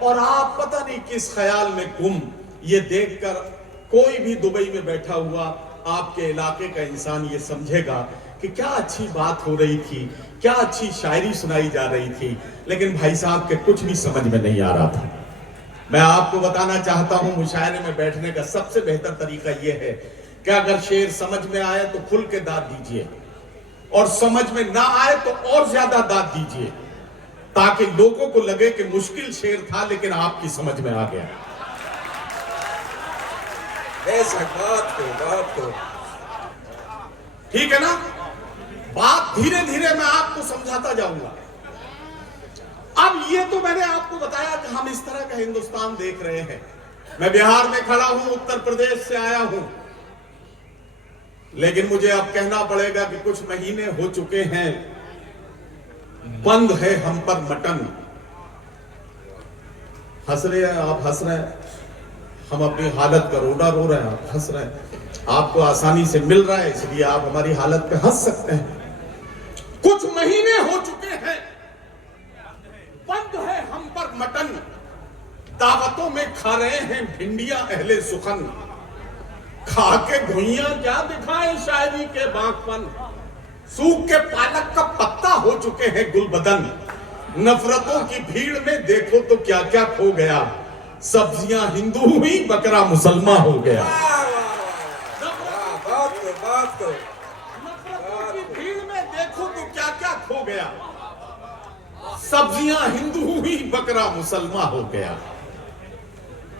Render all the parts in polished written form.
اور آپ پتہ نہیں کس خیال میں گم. یہ دیکھ کر کوئی بھی دبئی میں بیٹھا ہوا آپ کے علاقے کا انسان یہ سمجھے گا کہ کیا اچھی بات ہو رہی تھی, کیا اچھی شاعری سنائی جا رہی تھی, لیکن بھائی صاحب کے کچھ بھی سمجھ میں نہیں آ رہا تھا. میں آپ کو بتانا چاہتا ہوں مشاعرے میں بیٹھنے کا سب سے بہتر طریقہ یہ ہے کہ اگر شعر سمجھ میں آئے تو کھل کے داد دیجئے, اور سمجھ میں نہ آئے تو اور زیادہ داد دیجئے, تاکہ لوگوں کو لگے کہ مشکل شعر تھا لیکن آپ کی سمجھ میں آ گیا. بات کو ٹھیک ہے نا؟ بات دھیرے دھیرے میں آپ کو سمجھاتا جاؤں گا. اب یہ تو میں نے آپ کو بتایا کہ ہم اس طرح کا ہندوستان دیکھ رہے ہیں. میں بہار میں کھڑا ہوں, اتر پردیش سے آیا ہوں, لیکن مجھے اب کہنا پڑے گا کہ کچھ مہینے ہو چکے ہیں بند ہے ہم پر مٹن. ہنس رہے ہیں آپ, ہنس رہے ہیں, ہم اپنی حالت کا رونا رو رہے ہیں, آپ ہنس رہے ہیں. آپ کو آسانی سے مل رہا ہے اس لیے آپ ہماری حالت پہ ہنس سکتے ہیں. کچھ مہینے ہو چکے ہیں بند ہے ہم پر مٹن, دعوتوں میں کھا رہے ہیں بھنڈیاں اہل سخن, کھا کے گھوئیاں کیا دکھائیں شاعری کے باغپن, سوکھ کے پالک کا پتا ہو چکے ہیں گل بدن, نفرتوں کی بھیڑ میں دیکھو تو کیا کیا کھو گیا, سبزیاں ہندو ہوئی بکرا مسلمان ہو گیا. نفرتوں کی بھیڑ میں دیکھو تو کیا کیا کھو گیا, سبزیاں ہندو ہوئی بکرا مسلمان ہو گیا.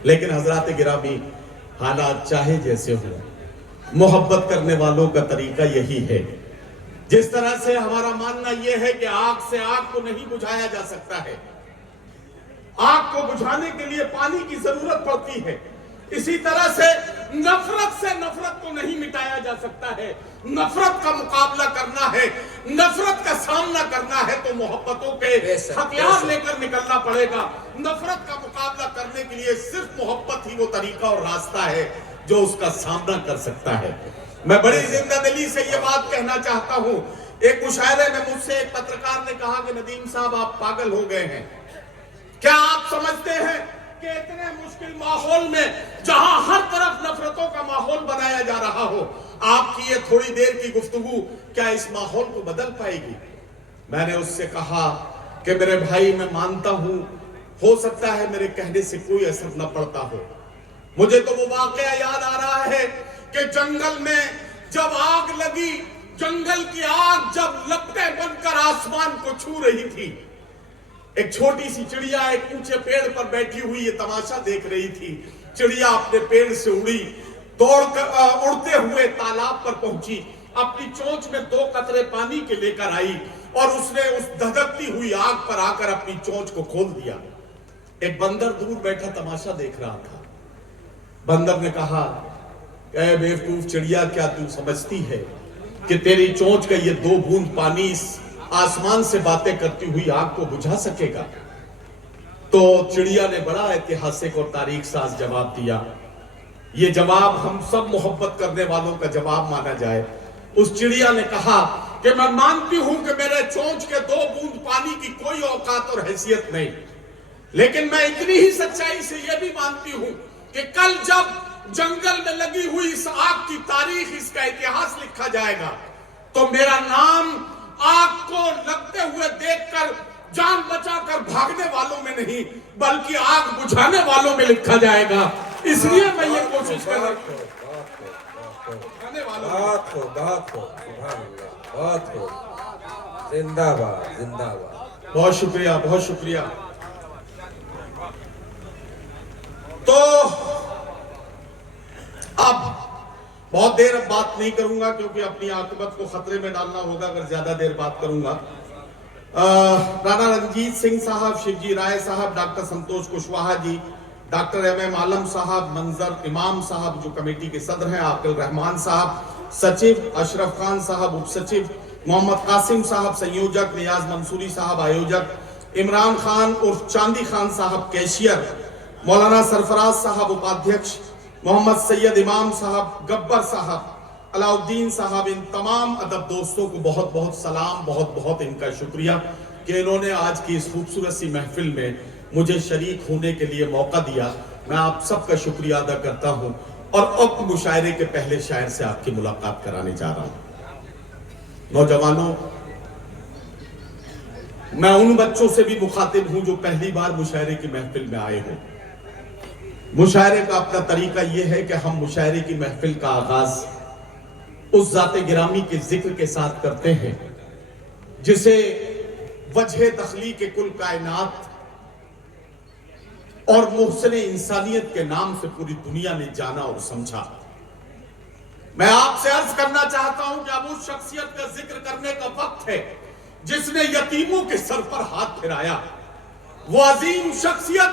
لیکن حضرات گرامی, حالات چاہے جیسے ہو, محبت کرنے والوں کا طریقہ یہی ہے. جس طرح سے ہمارا ماننا یہ ہے کہ آگ سے آگ کو نہیں بجھایا جا سکتا ہے, آگ کو بجھانے کے لیے پانی کی ضرورت پڑتی ہے, اسی طرح سے نفرت کو نہیں مٹایا جا سکتا ہے. نفرت کا مقابلہ کرنا ہے, نفرت کا سامنا کرنا ہے تو محبتوں کے ہتھیار لے کر نکلنا پڑے گا. نفرت کا مقابلہ کرنے کے لیے صرف محبت ہی وہ طریقہ اور راستہ ہے جو اس کا سامنا کر سکتا ہے. میں بڑی زندہ دلی سے یہ بات کہنا چاہتا ہوں. ایک مشاعرے میں مجھ سے ایک پترکار نے کہا کہ ندیم صاحب آپ پاگل ہو گئے ہیں. کیا آپ سمجھتے ہیں کہ اتنے مشکل ماحول میں جہاں ہر طرف نفرتوں کا ماحول بنایا جا رہا ہو, آپ کی یہ تھوڑی دیر کی گفتگو کیا اس ماحول کو بدل پائے گی؟ میں نے اس سے کہا کہ میرے بھائی میں مانتا ہوں ہو سکتا ہے میرے کہنے سے کوئی اثر نہ پڑتا ہو. مجھے تو وہ واقعہ یاد آ رہا ہے کہ جنگل میں جب آگ لگی, جنگل کی آگ جب لپٹیں بن کر آسمان کو چھو رہی تھی, ایک چھوٹی سی چڑیا ایک اونچے پیڑ پر بیٹھی ہوئی یہ تماشا دیکھ رہی تھی. چڑیا اپنے پیڑ سے اڑی, دوڑ کر اڑتے ہوئے تالاب پر پہنچی, اپنی چونچ میں 2 قطرے پانی کے لے کر آئی اور اس نے اس دھدکتی ہوئی آگ پر آ کر اپنی چونچ کو کھول دیا. ایک بندر دور بیٹھا تماشا دیکھ رہا تھا. بندر نے کہا, اے بیوقوف چڑیا, کیا تو سمجھتی ہے کہ تیری چونچ کا یہ 2 بوند پانی آسمان سے باتیں کرتی ہوئی آگ کو بجھا سکے گا؟ تو چڑیا نے بڑا ایتہاسک اور تاریخ ساز جواب دیا. یہ جواب ہم سب محبت کرنے والوں کا جواب مانا جائے. اس چڑیا نے کہا کہ میں مانتی ہوں کہ میرے چونچ کے 2 بوند پانی کی کوئی اوقات اور حیثیت نہیں, لیکن میں اتنی ہی سچائی سے یہ بھی مانتی ہوں کہ کل جب جنگل میں لگی ہوئی اس آگ کی تاریخ, اس کا اتہاس لکھا جائے گا تو میرا نام آگ کو لگتے ہوئے دیکھ کر جان بچا کر بھاگنے والوں میں نہیں بلکہ آگ بجھانے والوں میں لکھا جائے گا. اس لیے میں یہ کوشش کر رہا ہوں. زندہ باد, زندہ باد. بہت شکریہ, بہت شکریہ. تو اب بہت دیر اب بات نہیں کروں گا کیونکہ اپنی عاقبت کو خطرے میں ڈالنا ہوگا اگر زیادہ دیر بات کروں گا. رانا رنجیت سنگھ صاحب, شیوجی رائے صاحب, ڈاکٹر سنتوش کشواہا جی, ڈاکٹر ایم عالم صاحب, منظر امام صاحب جو کمیٹی کے صدر ہیں, عاقل رحمان صاحب سچیو, اشرف خان صاحب اپ سچیو, محمد قاسم صاحب سنیوجک, نیاز منصوری صاحب آیوجک, عمران خان عرف چاندی خان صاحب کیشیئر, مولانا سرفراز صاحب اپادھیکش, محمد سید امام صاحب, گبر صاحب, علاء الدین صاحب, ان تمام ادب دوستوں کو بہت بہت سلام, بہت بہت ان کا شکریہ کہ انہوں نے آج کی اس خوبصورت سی محفل میں مجھے شریک ہونے کے لیے موقع دیا. میں آپ سب کا شکریہ ادا کرتا ہوں اور اب مشاعرے کے پہلے شاعر سے آپ کی ملاقات کرانے جا رہا ہوں. نوجوانوں، میں ان بچوں سے بھی مخاطب ہوں جو پہلی بار مشاعرے کی محفل میں آئے ہوں. مشاعرے کا اپنا طریقہ یہ ہے کہ ہم مشاعرے کی محفل کا آغاز اس ذات گرامی کے ذکر کے ساتھ کرتے ہیں جسے وجہ تخلیق کل کائنات اور محسن انسانیت کے نام سے پوری دنیا نے جانا اور سمجھا. میں آپ سے عرض کرنا چاہتا ہوں کہ اب اس شخصیت کا ذکر کرنے کا وقت ہے جس نے یتیموں کے سر پر ہاتھ پھیرایا. وہ عظیم شخصیت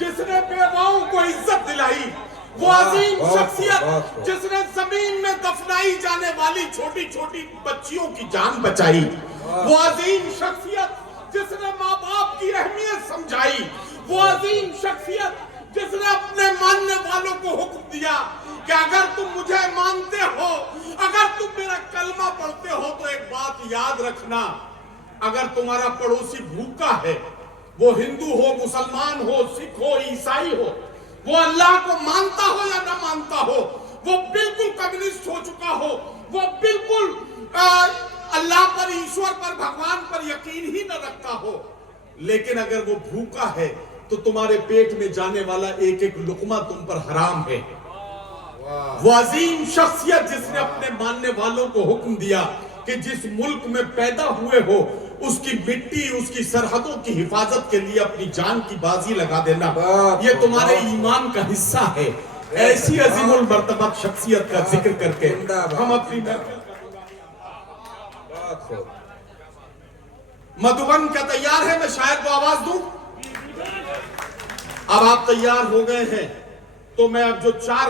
جس نے بیواؤں کو عزت دلائی. وہ عظیم شخصیت جس نے زمین میں دفنائی جانے والی چھوٹی چھوٹی بچیوں کی جان بچائی. وہ عظیم شخصیت جس نے ماں باپ کی اہمیت سمجھائی. وہ عظیم شخصیت جس نے اپنے ماننے والوں کو حکم دیا کہ اگر تم مجھے مانتے ہو، اگر تم میرا کلمہ پڑھتے ہو تو ایک بات یاد رکھنا، اگر تمہارا پڑوسی بھوکا ہے، وہ ہندو ہو، مسلمان ہو، سکھ ہو، عیسائی ہو، وہ اللہ کو مانتا ہو یا نہ مانتا ہو، وہ بالکل کمیونسٹ ہو چکا ہو، وہ بالکل اللہ پر، ایشور پر، بھگوان پر یقین ہی نہ رکھتا ہو، لیکن اگر وہ بھوکا ہے تو تمہارے پیٹ میں جانے والا ایک ایک لقمہ تم پر حرام ہے. وہ عظیم شخصیت جس نے اپنے ماننے والوں کو حکم دیا کہ جس ملک میں پیدا ہوئے ہو اس کی مٹی، اس کی سرحدوں کی حفاظت کے لیے اپنی جان کی بازی لگا دینا یہ تمہارے ایمان کا حصہ ہے. ایسی عظیم المرتبہ شخصیت کا ذکر کر کے ہم اپنی مدھوبن کا تیار ہے؟ میں شاعر کو آواز دوں. اب آپ تیار ہو گئے ہیں تو میں اب جو 4